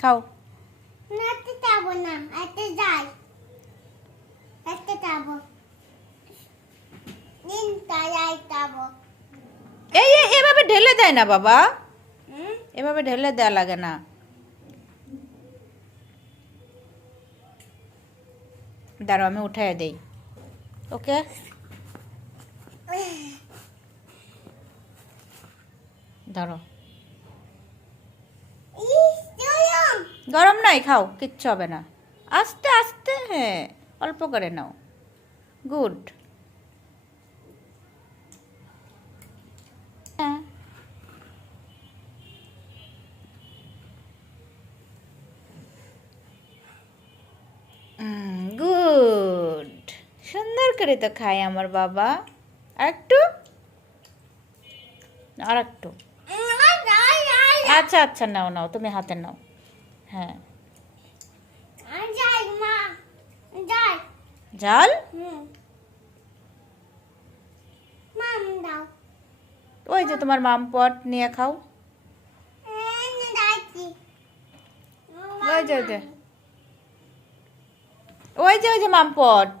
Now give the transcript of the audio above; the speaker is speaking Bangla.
খাও। নাতে যাবো না, এতে যাই, এতে যাবো, দিন তাই যাবো। এই এভাবে ঢেলে দেয় না বাবা, এভাবে ঢেলে দেয়া লাগে না। দাঁড়াও আমি উঠাই দেই। ওকে, ধরো। গরম নাই, খাও, কিচ্ছু হবে না। আস্তে আস্তে, হ্যাঁ, অল্প করে নাও। গুড। হ্যাঁ, গুড। সুন্দর করে তো খায় আমার বাবা। আরেকটু, আরেকটু। আচ্ছা আচ্ছা, নাও নাও, তুমি হাতে নাও। হ্যাঁ, যাই মা, যাই। জাল। মাম দাও। ওই যে তোমার মাম পট নিয়ে খাও। যাইছি। ওই যে ওই যে ওই যে ওই যে মাম পট।